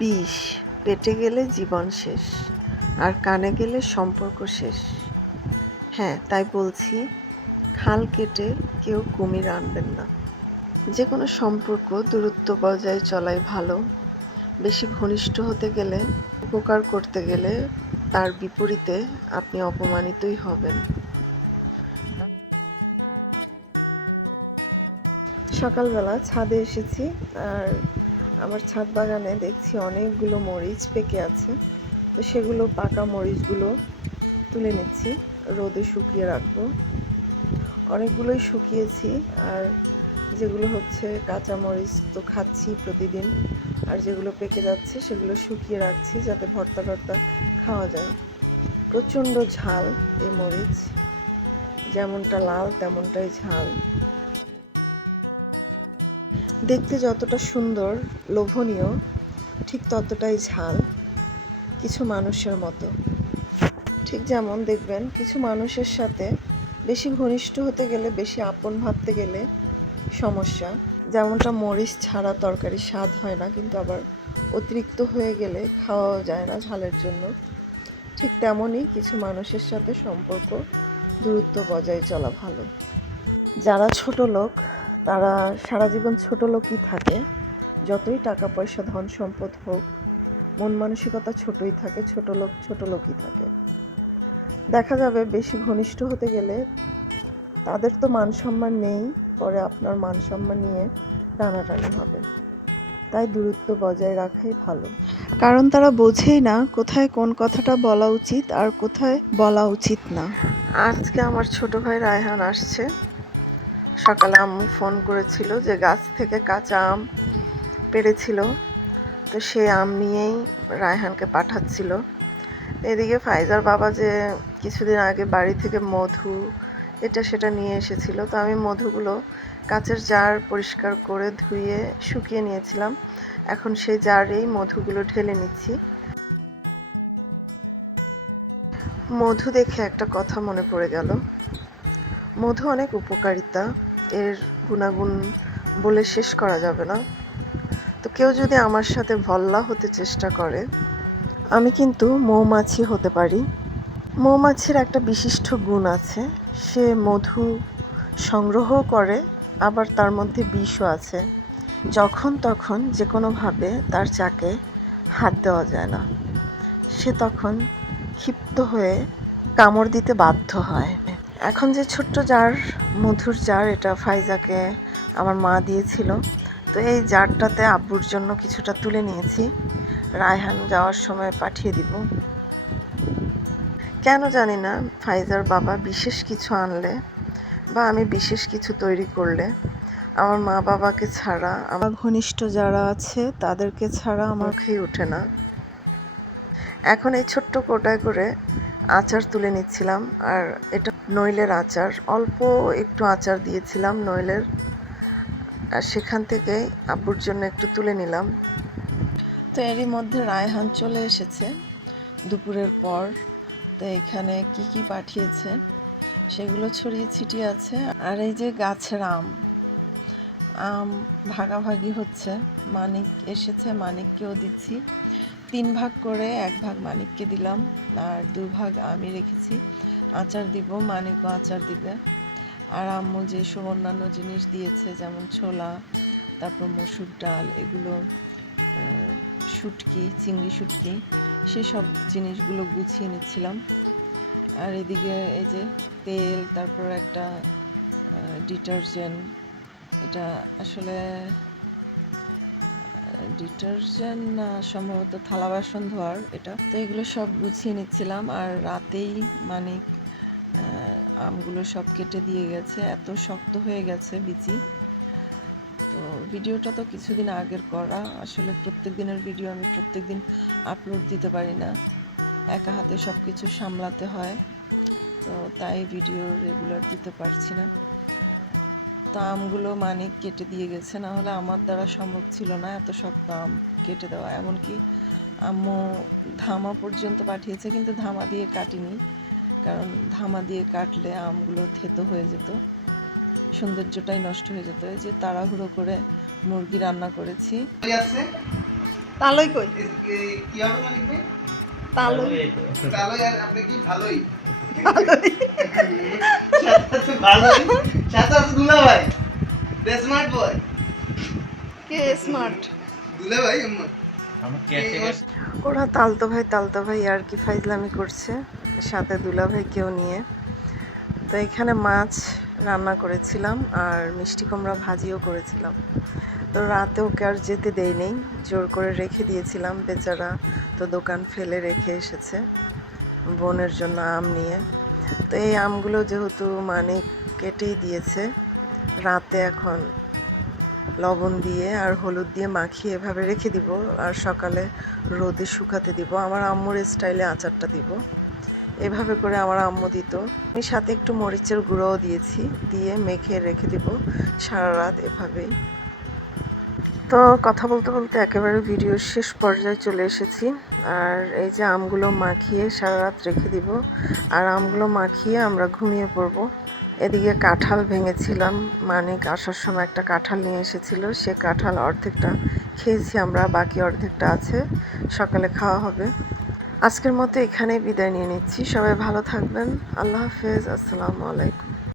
বিষ পেটে গেলে জীবন শেষ, আর কানে গেলে সম্পর্ক শেষ। হ্যাঁ, তাই বলছি, খাল কেটে কেউ কুমির আনবেন না। যে কোনো সম্পর্ক দূরত্ব বজায় চলাই ভালো। বেশি ঘনিষ্ঠ হতে গেলে, উপকার করতে গেলে তার বিপরীতে আপনি অপমানিতই হবেন। সকালবেলা ছাদে এসেছি, আর আমার ছাদ বাগানে দেখছি অনেকগুলো মরিচ পেকে আছে। তো সেগুলো পাকা মরিচগুলো তুলে নিচ্ছি, রোদে শুকিয়ে রাখবো। অনেকগুলোই শুকিয়েছি, আর যেগুলো হচ্ছে কাঁচা মরিচ তো খাচ্ছি প্রতিদিন, আর যেগুলো পেকে যাচ্ছে সেগুলো শুকিয়ে রাখছি যাতে ভর্তা টর্তা খাওয়া যায়। প্রচণ্ড ঝাল এই মরিচ, যেমনটা লাল তেমনটাই ঝাল। দেখতে যতটা সুন্দর লোভনীয়, ঠিক ততটাই ঝাল, কিছু মানুষের মতো। ঠিক যেমন দেখবেন কিছু মানুষের সাথে বেশি ঘনিষ্ঠ হতে গেলে, বেশি আপন ভাবতে গেলে সমস্যা। যেমনটা মরিচ ছাড়া তরকারি স্বাদ হয় না, কিন্তু আবার অতিরিক্ত হয়ে গেলে খাওয়াও যায় না ঝালের জন্য। ঠিক তেমনই কিছু মানুষের সাথে সম্পর্ক দূরত্ব বজায় চলা ভালো। যারা ছোট লোক তারা সারা জীবন ছোট লোকই থাকে। যতই টাকা পয়সা ধন সম্পদ হোক, মন মানসিকতা ছোটই থাকে, ছোট লোকই থাকে। দেখা যাবে বেশি ঘনিষ্ঠ হতে গেলে তাদের তো মান সম্মান নেই, পরে আপনার মান সম্মান নিয়ে টানাটানি হবে। তাই দূরত্ব বজায় রাখাই ভালো, কারণ তারা বোঝেই না কোথায় কোন কথাটা বলা উচিত আর কোথায় বলা উচিত না। আজকে আমার ছোট ভাই রায়হান আসছে। সকালে আম্মু ফোন করেছিল যে গাছ থেকে কাঁচা আম পেড়েছিল, তো সে আম নিয়েই রায়হানকে পাঠাচ্ছিল। এদিকে ফাইজার বাবা যে কিছুদিন আগে বাড়ি থেকে মধু এটা সেটা নিয়ে এসেছিল, তো আমি মধুগুলো কাচের জার পরিষ্কার করে ধুয়ে শুকিয়ে নিয়েছিলাম। এখন সেই জারেই মধুগুলো ঢেলে নিচ্ছি। মধু দেখে একটা কথা মনে পড়ে গেল। মধু অনেক উপকারিতা, এর গুণাগুণ বলে শেষ করা যাবে না। তো কেউ যদি আমার সাথে ভল্লা হতে চেষ্টা করে, আমি কিন্তু মৌমাছি হতে পারি। মৌমাছির একটা বিশিষ্ট গুণ আছে, সে মধু সংগ্রহ করে, আবার তার মধ্যে বিষও আছে। যখন তখন যে কোনোভাবে তার চাকে হাত দেওয়া যায় না, সে তখন ক্ষিপ্ত হয়ে কামড় দিতে বাধ্য হয়। এখন যে ছোট্ট জার, মধুর জার, এটা ফাইজাকে আমার মা দিয়েছিল। তো এই জারটাতে আব্বুর জন্য কিছুটা তুলে নিয়েছি, রায়হান যাওয়ার সময় পাঠিয়ে দিব। কেন জানি না, ফাইজার বাবা বিশেষ কিছু আনলে বা আমি বিশেষ কিছু তৈরি করলে আমার মা বাবাকে ছাড়া, আমার ঘনিষ্ঠ যারা আছে তাদেরকে ছাড়া আমার মুখেই ওঠে না। এখন এই ছোট্ট কোটায় করে আচার তুলে নিচ্ছিলাম, আর এটা নইলের আচার, অল্প একটু আচার দিয়েছিলাম নইলের, আর সেখান থেকে আব্বুর জন্য একটু তুলে নিলাম। তো এরই মধ্যে রায়হান চলে এসেছে দুপুরের পর। তো এখানে কি কি পাঠিয়েছে সেগুলো ছড়িয়ে ছিটিয়ে আছে। আর এই যে গাছের আম ভাগাভাগি হচ্ছে, মানিক এসেছে, মানিককেও দিচ্ছি। 3 ভাগ করে 1 ভাগ মানিককে দিলাম, আর 2 ভাগ আমি রেখেছি। আচার দিব, মানিকও আচার দিবে। আর আম্মু যেসব অন্যান্য জিনিস দিয়েছে, যেমন ছোলা, তারপর মসুর ডাল, এগুলো শুটকি, চিংড়ি শুটকি, সেসব জিনিসগুলো গুছিয়ে নিচ্ছিলাম। আর এদিকে এই যে তেল, তারপর একটা ডিটারজেন্ট, এটা আসলে ডিটারজেন্ট না, সম্ভবত থালা বাসন ধোয়ার এটা। তো এগুলো সব গুছিয়ে নিচ্ছিলাম, আর রাতেই মানিক আমগুলো সব কেটে দিয়ে গেছে, এত শক্ত হয়ে গেছে বিচি। তো ভিডিওটা তো কিছুদিন আগের করা, আসলে প্রত্যেক দিনের ভিডিও আমি প্রত্যেক দিন আপলোড দিতে পারি না, একা হাতে সব কিছু সামলাতে হয়, তো তাই ভিডিও রেগুলার দিতে পারছি না। তো আমগুলো মানিক কেটে দিয়ে গেছে, না হলে আমার দ্বারা সম্ভব ছিল না এত শক্ত আম কেটে দেওয়া। এমনকি আম্মু ধামা পর্যন্ত পাঠিয়েছে, কিন্তু ধামা দিয়ে কাটিনি, কারণ ধামা দিয়ে কাটলে আমগুলো থেতো হয়ে যেত, সৌন্দর্যটাই নষ্ট হয়ে যেত। এই যে তাড়াহুড়ো করে মুরগি রান্না করেছি। তালই কই? কি হবে মালিক ভাই? তালই। তাহলে আর আপনি কি ভালোই? তালই। সাথে তো ভালোই। সাথে আছে দুলা ভাই। The smart boy. K smart? দুলা ভাই আম্মা। আমার কেয়ারটেকার ওরা তালতো ভাই আর কি ফাইজলামি করছে, সাথে দুলাভাইকেও নিয়ে। তো এখানে মাছ রান্না করেছিলাম আর মিষ্টি কুমড়া ভাজিও করেছিলাম। তো রাতে ওকে আর যেতে দেয়নি, জোর করে রেখে দিয়েছিলাম, বেচারা তো দোকান ফেলে রেখে এসেছে বোনের জন্য আম নিয়ে। তো এই আমগুলো যেহেতু মানে কেটেই দিয়েছে, রাতে এখন লবণ দিয়ে আর হলুদ দিয়ে মাখিয়ে এভাবে রেখে দিব আর সকালে রোদে শুকাতে দিব। আমার আম্মুর স্টাইলে আচারটা দিব, এভাবে করে আমার আম্মু দিত। আমি সাথে একটু মরিচের গুঁড়োও দিয়েছি, দিয়ে মেখে রেখে দিব সারা রাত এভাবেই। তো কথা বলতে বলতে একেবারে ভিডিওর শেষ পর্যায়ে চলে এসেছি। আর এই যে আমগুলো মাখিয়ে সারা রাত রেখে দিব, আর আমগুলো মাখিয়ে আমরা ঘুমিয়ে পড়ব। এদিকে কাঁঠাল ভেঙেছিলাম, মানিক আসার সময় একটা কাঁঠাল নিয়ে এসেছিল, সে কাঁঠাল অর্ধেকটা খেয়েছি আমরা, বাকি অর্ধেকটা আছে, সকালে খাওয়া হবে। আজকের মতো এখানেই বিদায় নিয়ে নিচ্ছি। সবাই ভালো থাকবেন। আল্লাহ হাফেজ। আসসালামু আলাইকুম।